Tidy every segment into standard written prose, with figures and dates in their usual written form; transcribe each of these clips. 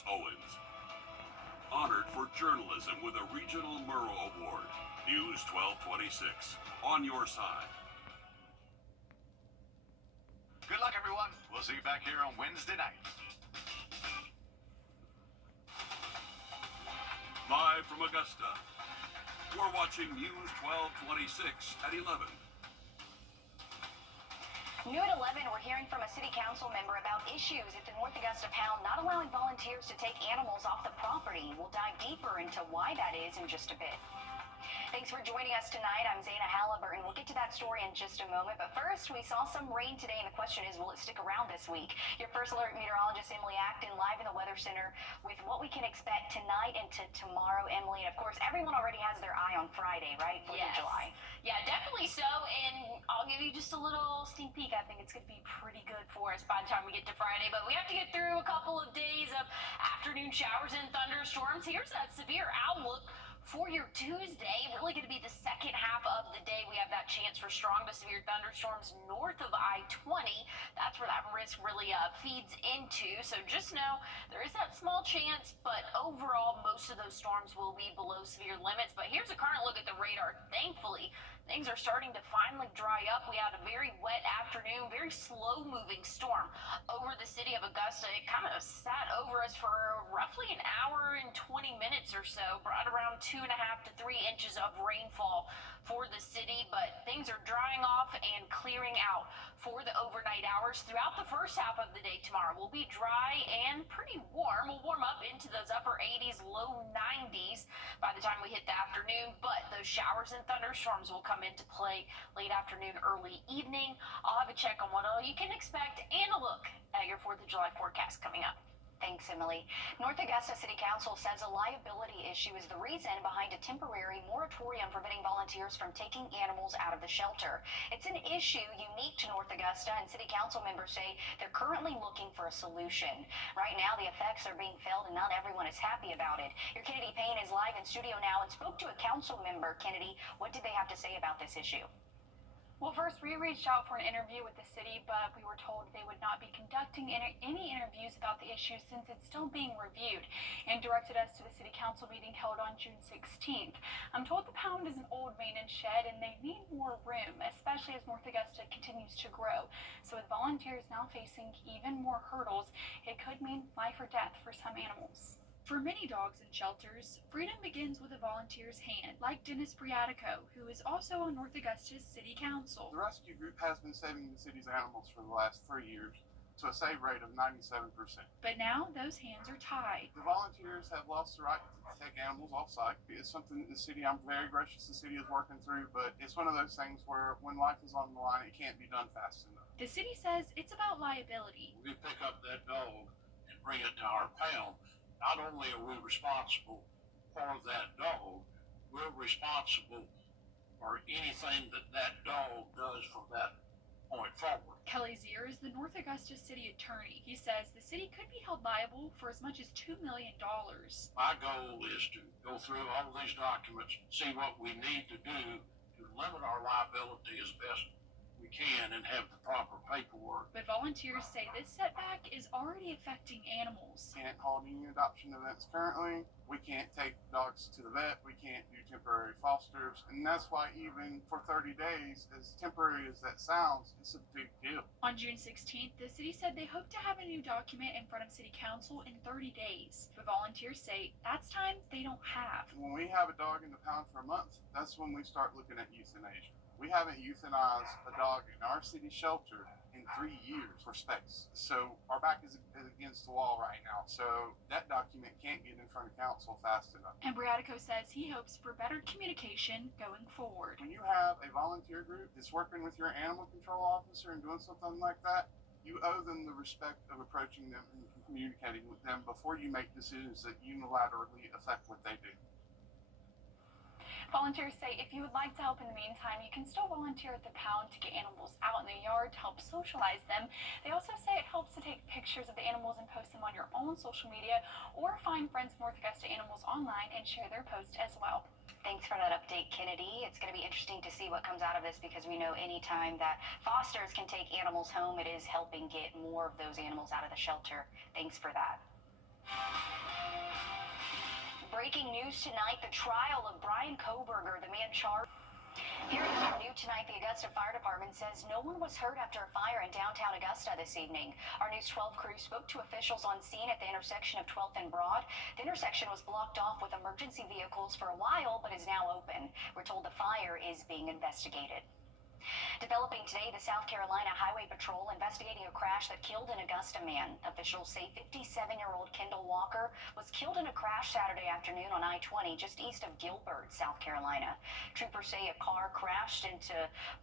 Alex Owens. Honored for journalism with a Regional Murrow Award. News 1226. On your side. Good luck, everyone. We'll see you back here on Wednesday night. Live from Augusta. You're watching News 1226 at 11. New at 11, we're hearing from a city council member about issues at the North Augusta Pound not allowing volunteers to take animals off the property. We'll dive deeper into why that is in just a bit. Thanks for joining us tonight. I'm Zaina Halliburton. We'll get to that story in just a moment. But first, we saw some rain today, and the question is, will it stick around this week? Your first alert meteorologist, Emily Acton, live in the Weather Center with what we can expect tonight into tomorrow, Emily. And, of course, everyone already has their eye on Friday, right? 4th of July. Yeah, definitely so. And I'll give you just a little sneak peek. I think it's going to be pretty good for us by the time we get to Friday. But we have to get through a couple of days of afternoon showers and thunderstorms. Here's that severe outlook for your Tuesday. Really going to be the second half of the day. We have that chance for strong to severe thunderstorms north of I-20. That's where that risk really feeds into. So just know there is that small chance, but overall, most of those storms will be below severe limits. But here's a current look at the radar. Thankfully, things are starting to finally dry up. We had a very wet afternoon, very slow moving storm over the city of Augusta. It kind of sat over us for roughly an hour and 20 minutes or so, brought around 2.5 to 3 inches of rainfall for the city, but things are drying off and clearing out for the overnight hours. Throughout the first half of the day tomorrow, we'll be dry and pretty warm. We'll warm up into those upper 80s, low 90s by the time we hit the afternoon, but those showers and thunderstorms will come into play late afternoon, early evening. I'll have a check on what all you can expect and a look at your 4th of July forecast coming up. Thanks, Emily. North Augusta City Council says a liability issue is the reason behind a temporary moratorium preventing volunteers from taking animals out of the shelter. It's an issue unique to North Augusta, and City Council members say they're currently looking for a solution. Right now, the effects are being felt, and not everyone is happy about it. Your Kennedy Payne is live in studio now and spoke to a council member. Kennedy, what did they have to say about this issue? Well, first, we reached out for an interview with the city, but we were told they would not be conducting any interviews about the issue since it's still being reviewed, and directed us to the city council meeting held on June 16th. I'm told the pound is an old maintenance shed and they need more room, especially as North Augusta continues to grow. So with volunteers now facing even more hurdles, it could mean life or death for some animals. For many dogs in shelters, freedom begins with a volunteer's hand, like Dennis Wrdw, who is also on North Augusta's City Council. The rescue group has been saving the city's animals for the last 3 years to a save rate of 97%. But now those hands are tied. The volunteers have lost the right to take animals off site. It's something that the city, I'm very gracious the city is working through, but it's one of those things where when life is on the line, it can't be done fast enough. The city says it's about liability. We pick up that dog and bring it to our pound. Not only are we responsible for that dog, we're responsible for anything that dog does from that point forward. Kelly Zier is the North Augusta city attorney. He says the city could be held liable for as much as $2 million. My goal is to go through all these documents, see what we need to do to limit our liability as best we can and have the proper paperwork. But volunteers say this setback is already affecting animals. We can't hold any adoption events currently. We can't take dogs to the vet. We can't do temporary fosters. And that's why even for 30 days, as temporary as that sounds, it's a big deal. On June 16th, the city said they hope to have a new document in front of City Council in 30 days. But volunteers say that's time they don't have. When we have a dog in the pound for a month, that's when we start looking at euthanasia. We haven't euthanized a dog in our city shelter in 3 years for space. So our back is against the wall right now. So that document can't get in front of council fast enough. And Wrdw says he hopes for better communication going forward. When you have a volunteer group that's working with your animal control officer and doing something like that, you owe them the respect of approaching them and communicating with them before you make decisions that unilaterally affect what they do. Volunteers say if you would like to help in the meantime, you can still volunteer at the pound to get animals out in the yard to help socialize them. They also say it helps to take pictures of the animals and post them on your own social media, or find Friends of North Augusta Animals online and share their post as well. Thanks for that update, Kennedy. It's going to be interesting to see what comes out of this, because we know anytime that fosters can take animals home, it is helping get more of those animals out of the shelter. Thanks for that. Breaking news tonight, the trial of Brian Koberger, the man charged. Here at New tonight, the Augusta Fire Department says no one was hurt after a fire in downtown Augusta this evening. Our News 12 crew spoke to officials on scene at the intersection of 12th and Broad. The intersection was blocked off with emergency vehicles for a while, but is now open. We're told the fire is being investigated. Developing today, the South Carolina Highway Patrol investigating a crash that killed an Augusta man. Officials say 57-year-old Kendall Walker was killed in a crash Saturday afternoon on I-20 just east of Gilbert, South Carolina. Troopers say a car crashed into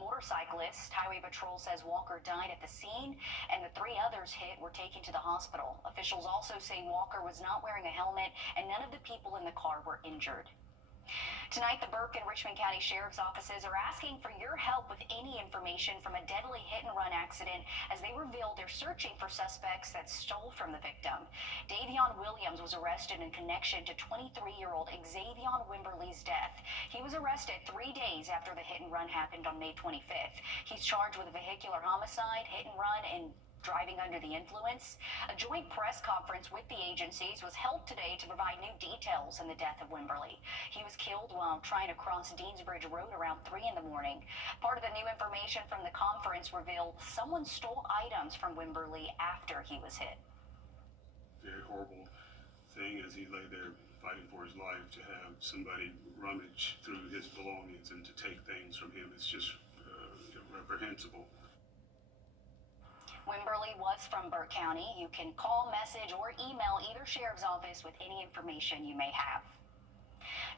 motorcyclists. Highway Patrol says Walker died at the scene and the 3 others hit were taken to the hospital. Officials also say Walker was not wearing a helmet and none of the people in the car were injured. Tonight, the Burke and Richmond County Sheriff's offices are asking for your help with any information from a deadly hit-and-run accident as they reveal they're searching for suspects that stole from the victim. Davion Williams was arrested in connection to 23-year-old Xavion Wimberly's death. He was arrested 3 days after the hit-and-run happened on May 25th. He's charged with vehicular homicide, hit-and-run, and driving under the influence. A joint press conference with the agencies was held today to provide new details in the death of Wimberly. He was killed while trying to cross Deansbridge Road around 3 in the morning. Part of the new information from the conference revealed someone stole items from Wimberly after he was hit. Very horrible thing as he lay there fighting for his life to have somebody rummage through his belongings and to take things from him. It's just reprehensible. Wimberly was from Burke County. You can call, message, or email either sheriff's office with any information you may have.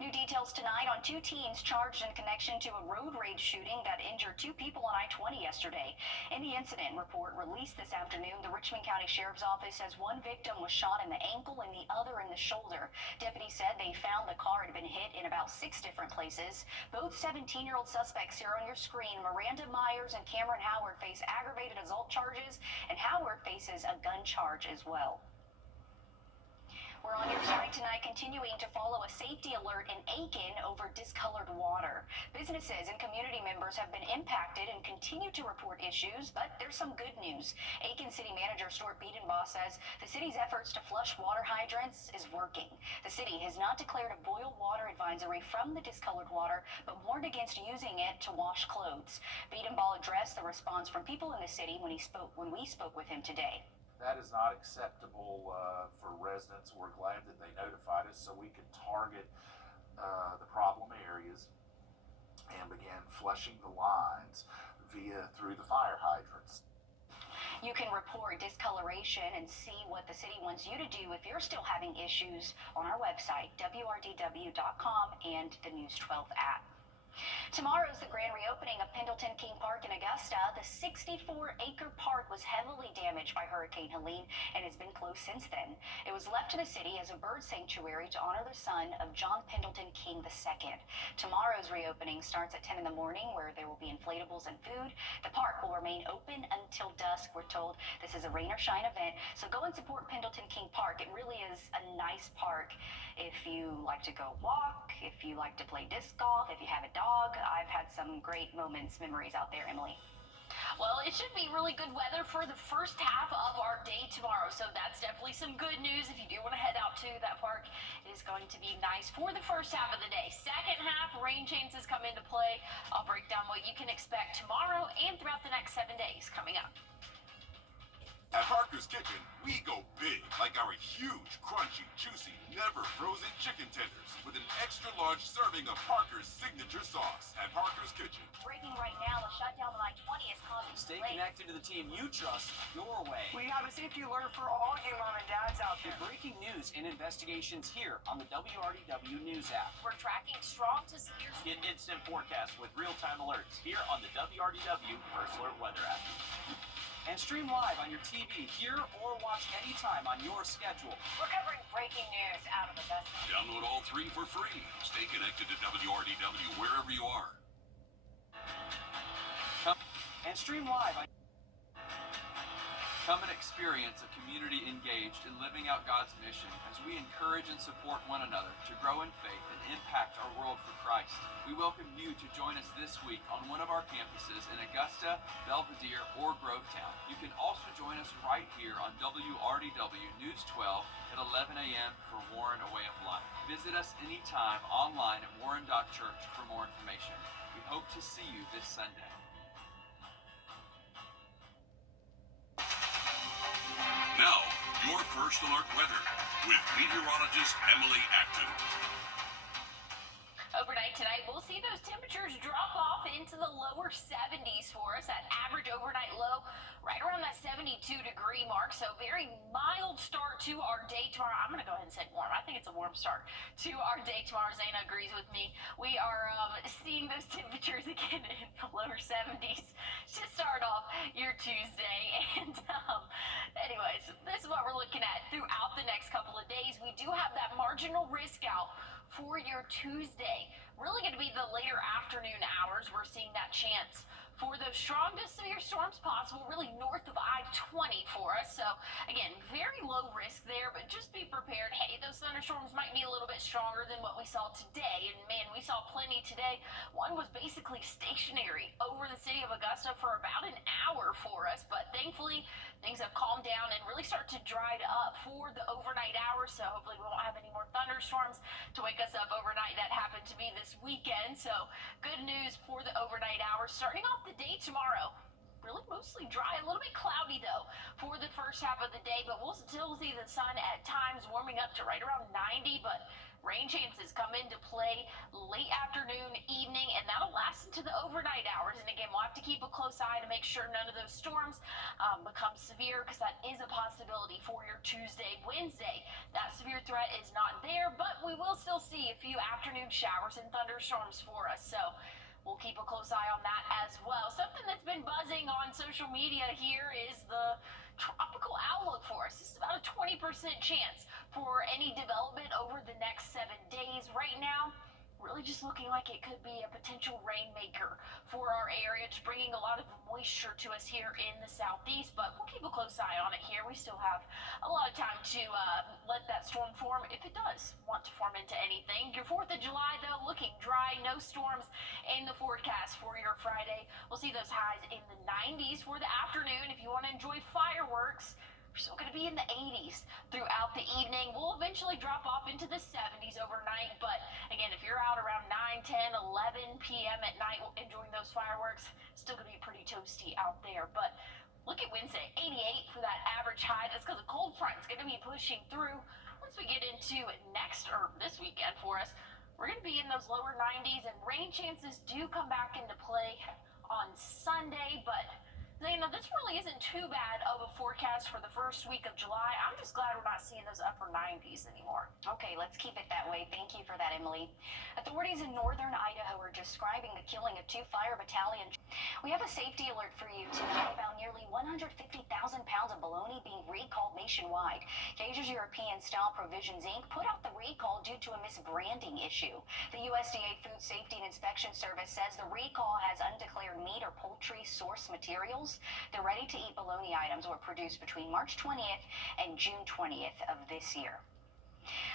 New details tonight on 2 teens charged in connection to a road rage shooting that injured 2 people on I-20 yesterday. In the incident report released this afternoon, the Richmond County Sheriff's Office says 1 victim was shot in the ankle and the other in the shoulder. Deputies said they found the car had been hit in about 6 different places. Both 17-year-old suspects here on your screen, Miranda Myers and Cameron Howard, face aggravated assault charges, and Howard faces a gun charge as well. We're on your side tonight, continuing to follow a safety alert in Aiken over discolored water. Businesses and community members have been impacted and continue to report issues, but there's some good news. Aiken City Manager Stuart Biedenbaugh says the city's efforts to flush water hydrants is working. The city has not declared a boil water advisory from the discolored water, but warned against using it to wash clothes. Biedenbaugh addressed the response from people in the city when we spoke with him today. That is not acceptable for residents. We're glad that they notified us so we could target the problem areas and begin flushing the lines through the fire hydrants. You can report discoloration and see what the city wants you to do if you're still having issues on our website, wrdw.com, and the News 12 app. Tomorrow is the grand reopening of Pendleton King Park in Augusta. The 64-acre park was heavily damaged by Hurricane Helene and has been closed since then. It was left to the city as a bird sanctuary to honor the son of John Pendleton King II. Tomorrow's reopening starts at 10 in the morning, where there will be inflatables and food. The park will remain open until dusk. We're told this is a rain or shine event, so go and support Pendleton King Park. It really is a nice park if you like to go walk, if you like to play disc golf, if you have a dog. I've had some great memories out there, Emily. Well, it should be really good weather for the first half of our day tomorrow, so that's definitely some good news. If you do want to head out to that park, it is going to be nice for the first half of the day. Second half, rain chances come into play. I'll break down what you can expect tomorrow and throughout the next 7 days coming up. At Parker's Kitchen, we go big, like our huge, crunchy, juicy, never frozen chicken tenders with an extra large serving of Parker's signature sauce. At Parker's Kitchen. Breaking right now, the shutdown on I-20 is causing Stay delays. connected to the team you trust your way. We have a safety alert for all you mom and dads out there. Get breaking news and investigations here on the WRDW News app. We're tracking strong to severe. Get instant forecasts with real-time alerts here on the WRDW First Alert Weather app. And stream live on your TV, hear or watch anytime on your schedule. We're covering breaking news out of Augusta. Download all 3 for free. Stay connected to WRDW wherever you are. And stream live on Come and experience a community engaged in living out God's mission as we encourage and support one another to grow in faith and impact our world for Christ. We welcome you to join us this week on one of our campuses in Augusta, Belvedere, or Grovetown. You can also join us right here on WRDW News 12 at 11 a.m. for Warren A Way of Life. Visit us anytime online at warren.church for more information. We hope to see you this Sunday. Now, your First Alert weather with meteorologist Emily Acton. Overnight tonight, we'll see those temperatures drop off into the lower 70s for us. That average overnight low right around that 72-degree mark. So very mild start to our day tomorrow. I'm going to go ahead and say warm. I think it's a warm start to our day tomorrow. Zaina agrees with me. We are seeing those temperatures again in the lower 70s to start off your Tuesday. And anyways, this is what we're looking at throughout the next couple of days. We do have that marginal risk out for your Tuesday. Really going to be the later afternoon hours. We're seeing that chance for those strongest severe storms possible, really north of I-20 for us. So again, very low risk there, but just be prepared. Hey, those thunderstorms might be a little bit stronger than what we saw today. And man, we saw plenty today. One was basically stationary over the city of Augusta for about an hour for us, but thankfully things have calmed down and really start to dry up for the overnight hours. So hopefully we won't have any more thunderstorms to wake us up overnight. That happened to me this weekend. So good news for the overnight hours. Starting off the day tomorrow, really mostly dry, a little bit cloudy though for the first half of the day, but we'll still see the sun at times warming up to right around 90, but rain chances come into play late afternoon, evening, and that'll last into the overnight hours. And again, we'll have to keep a close eye to make sure none of those storms become severe, because that is a possibility for your Tuesday, Wednesday. That severe threat is not there, but we will still see a few afternoon showers and thunderstorms for us. So we'll keep a close eye on that as well. Something that's been buzzing on social media here is the tropical outlook for us. This is about a 20% chance for any development over the next 7 days. Right now, really just looking like it could be a potential rainmaker for our area, just bringing a lot of moisture to us here in the southeast, but we'll keep a close eye on it here. We still have a lot of time to let that storm form if it does want to form into anything. Your 4th of July, though, looking dry, no storms in the forecast for your Friday. We'll see those highs in the 90s for the afternoon. If you want to enjoy fireworks, we're still going to be in the 80s throughout the evening. We'll eventually drop off into the 70s overnight. But again, if you're out around 9, 10, 11 p.m. at night enjoying those fireworks, still going to be pretty toasty out there. But look at Wednesday, 88 for that average high. That's because the cold front is going to be pushing through. Once we get into this weekend for us, we're going to be in those lower 90s, and rain chances do come back into play on Sunday. But Zaina, this really isn't too bad of a forecast for the first week of July. I'm just glad we're not seeing those upper 90s anymore. Okay, let's keep it that way. Thank you for that, Emily. Authorities in northern Idaho are describing the killing of 2 fire battalion. We have a safety alert for you tonight about nearly 150,000 pounds of bologna being recalled nationwide. Cage's European-style Provisions, Inc. put out the recall due to a misbranding issue. The USDA Food Safety and Inspection Service says the recall has undeclared meat or poultry source materials. The ready-to-eat bologna items were produced between March 20th and June 20th of this year.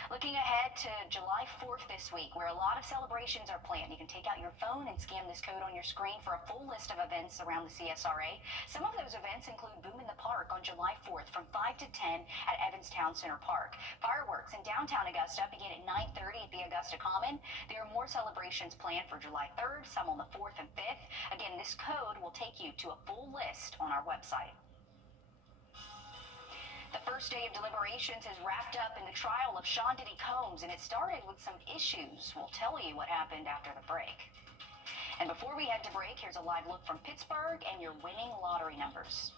Looking ahead to July 4th this week, where a lot of celebrations are planned. You can take out your phone and scan this code on your screen for a full list of events around the CSRA. Some of those events include Boom in the Park on July 4th from 5 to 10 at Evans Town Center Park. Fireworks in downtown Augusta begin at 9:30 at the Augusta Common. There are more celebrations planned for July 3rd, some on the 4th and 5th. Again, this code will take you to a full list on our website. The first day of deliberations has wrapped up in the trial of Sean Diddy Combs, and it started with some issues. We'll tell you what happened after the break. And before we head to break, here's a live look from Pittsburgh and your winning lottery numbers.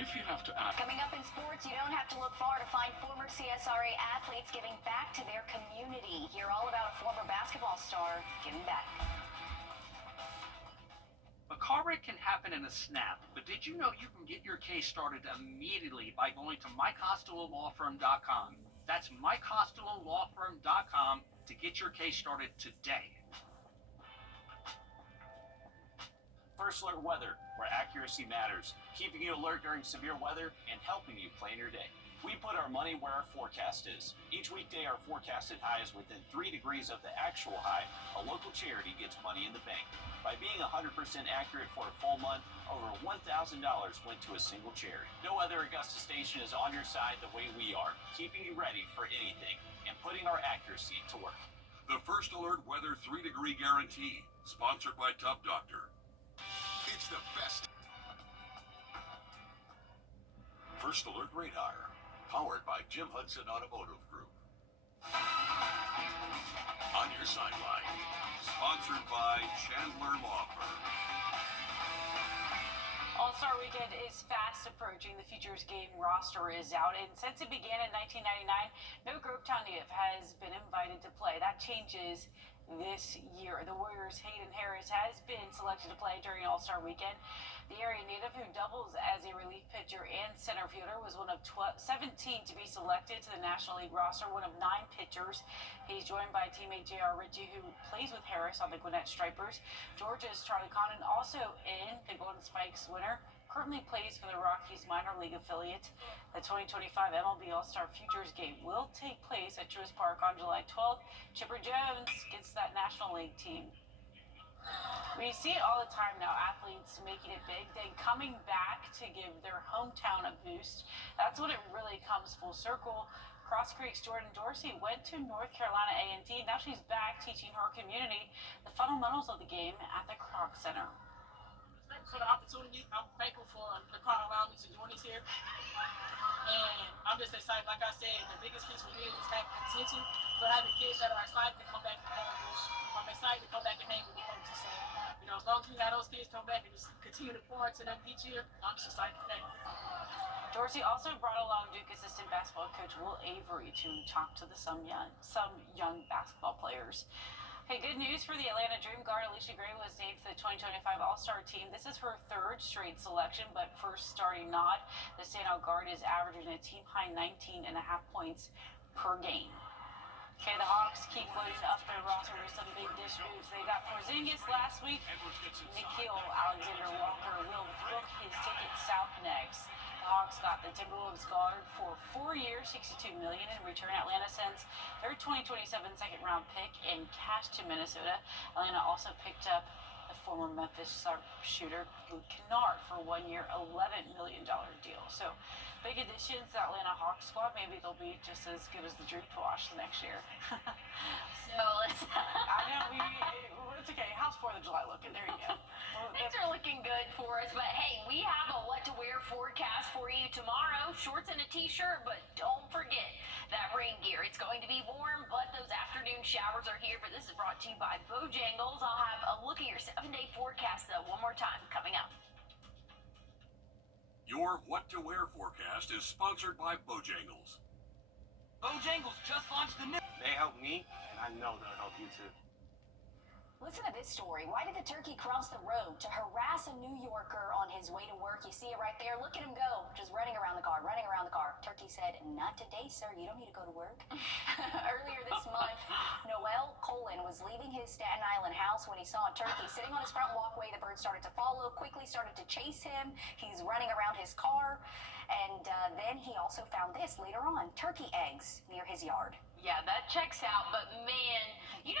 If you have to ask. Coming up in sports, you don't have to look far to find former CSRA athletes giving back to their community. Hear all about a former basketball star giving back. A car it can happen in a snap, but did you know you can get your case started immediately by going to mycostellolawfirm.com? That's mycostellolawfirm.com to get your case started today. First Alert Weather, where accuracy matters, keeping you alert during severe weather and helping you plan your day. We put our money where our forecast is. Each weekday, our forecasted high is within 3 degrees of the actual high. A local charity gets money in the bank. By being 100% accurate for a full month, over $1,000 went to a single charity. No other Augusta station is on your side the way we are, keeping you ready for anything and putting our accuracy to work. The First Alert Weather 3-degree guarantee, sponsored by Tub Doctor. It's the best. First Alert Radar, powered by Jim Hudson Automotive Group. On your sideline, sponsored by Chandler Law Firm. All-Star Weekend is fast approaching. The Futures game roster is out, and since it began in 1999, no Grovetown native has been invited to play. That changes this year. The Warriors' Hayden Harris has been selected to play during All-Star Weekend. The area native, who doubles as a relief pitcher and center fielder, was one of 17 to be selected to the National League roster, one of 9 pitchers. He's joined by teammate J.R. Ritchie, who plays with Harris on the Gwinnett Stripers. Georgia's Charlie Condon, also in the Golden Spikes winner, currently plays for the Rockies minor league affiliate. The 2025 MLB All-Star Futures game will take place at Truist Park on July 12th. Chipper Jones gets that National League team. We see it all the time now, athletes making it big, then coming back to give their hometown a boost. That's when it really comes full circle. Cross Creek's Jordan Dorsey went to North Carolina A&T. Now she's back teaching her community the fundamentals of the game at the Kroc Center. For the opportunity, I'm thankful for the crowd allowing me to join this here. And I'm just excited. Like I said, the biggest piece for me is having attention for having kids that are excited to come back and hang with. I'm excited to come back and hang with the coaches. So, as long as we have those kids come back and just continue to pour into them each year, I'm just excited for that. Dorsey also brought along Duke assistant basketball coach Will Avery to talk to some young basketball players. Hey, good news for the Atlanta Dream guard. Alicia Gray was named for the 2025 All-Star team. This is her 3rd straight selection, but first starting nod. The standout guard is averaging a team-high 19.5 points per game. Okay, the Hawks keep loading up their roster with some big dish moves. They got Porzingis last week. Nikhil Alexander-Walker will book his ticket south next. The Hawks got the Timberwolves guard for 4 years, $62 million in return. Atlanta sends their 2027 second-round pick in cash to Minnesota. Atlanta also picked up the former Memphis sharpshooter Luke Kennard for 1 year, $11 million deal. So big additions to the Atlanta Hawks squad. Maybe they'll be just as good as the Dream to watch the next year. So let's. I know it's okay. How's 4th of July looking? There you go. Things are looking good for us, but hey, we have a what to wear forecast for you tomorrow. Shorts and a t-shirt, but don't forget that rain gear. It's going to be warm, but those afternoon showers are here. But this is brought to you by Bojangles. I'll have a look at your 7-day forecast though one more time coming up. Your What to Wear forecast is sponsored by Bojangles. Bojangles just launched the new. They helped me, and I know they'll help you too. Listen to this story. Why did the turkey cross the road to harass a New Yorker on his way to work? You see it right there. Look at him go. Just running around the car, running around the car. Turkey said, "Not today, sir. You don't need to go to work." Earlier this month, Noel Colin was leaving his Staten Island house when he saw a turkey sitting on his front walkway. The bird started to follow, quickly started to chase him. He's running around his car. And then he also found this later on, turkey eggs near his yard. Yeah, that checks out, but man,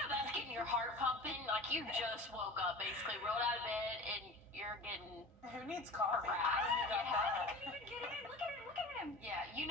that's getting your heart pumping. Like you just woke up, basically, rolled out of bed, and you're getting. Who needs coffee? I couldn't even get it. Look at him. Yeah, he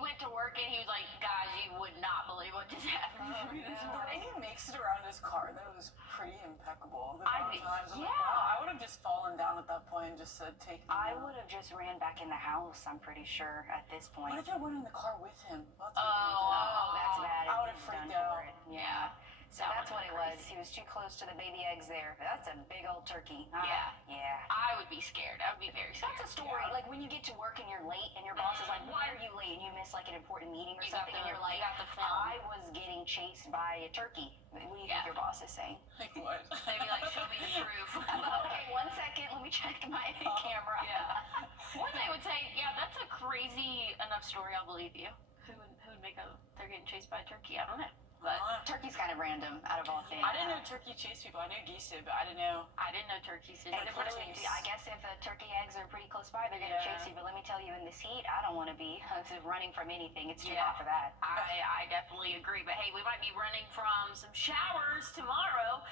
went to work and he was like, guys, you would not believe what just happened to me this The way morning. he makes it around his car, that was pretty impeccable. The amount of times I'm yeah. like, wow, I would have just fallen down at that point and just said, take me. I would have just ran back in the house, I'm pretty sure, at this point. What if I went in the car with him? That's bad. I would have freaked out. Yeah. So that's what it was. He was too close to the baby eggs there. That's a big old turkey. Yeah. Yeah. I would be be scared. I would be very scared. That's a story. Like when you get to work and you're late, and your boss is like, "Why are you late?" and you miss like an important meeting or something, and you're like, you got the film. "I was getting chased by a turkey." What do you think your boss is saying? Like what? They'd be like, "Show me the proof." Okay, 1 second. Let me check my camera. Yeah. Or they would say, "Yeah, that's a crazy enough story. I'll believe you." Who would make a they're getting chased by a turkey? I don't know. But Turkey's kind of random out of all things. I didn't know turkey chased people. I knew geese did, but I didn't know. I didn't know turkeys did. And I guess if the turkey eggs are pretty close by, they're going to chase you. But let me tell you, in this heat, I don't want to be running from anything. It's too hot for that. I definitely agree. But hey, we might be running from some showers tomorrow.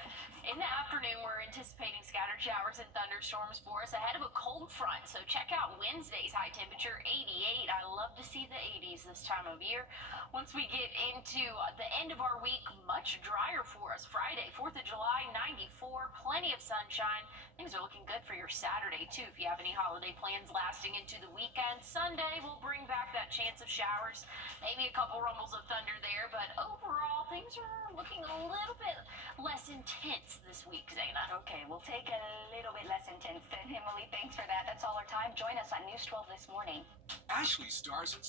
In the afternoon, we're anticipating scattered showers and thunderstorms for us ahead of a cold front. So check out Wednesday's high temperature, 88. I love to see the 80s this time of year. Once we get into the end of our week, much drier for us. Friday, 4th of July, 94, plenty of sunshine. Things are looking good for your Saturday, too, if you have any holiday plans lasting into the weekend. Sunday, we'll bring back that chance of showers, maybe a couple rumbles of thunder there, but overall, things are looking a little bit less intense this week, Zaina. Okay, we'll take a little bit less intense then. Emily, thanks for that. That's all our time. Join us on News 12 this morning. Ashley stars in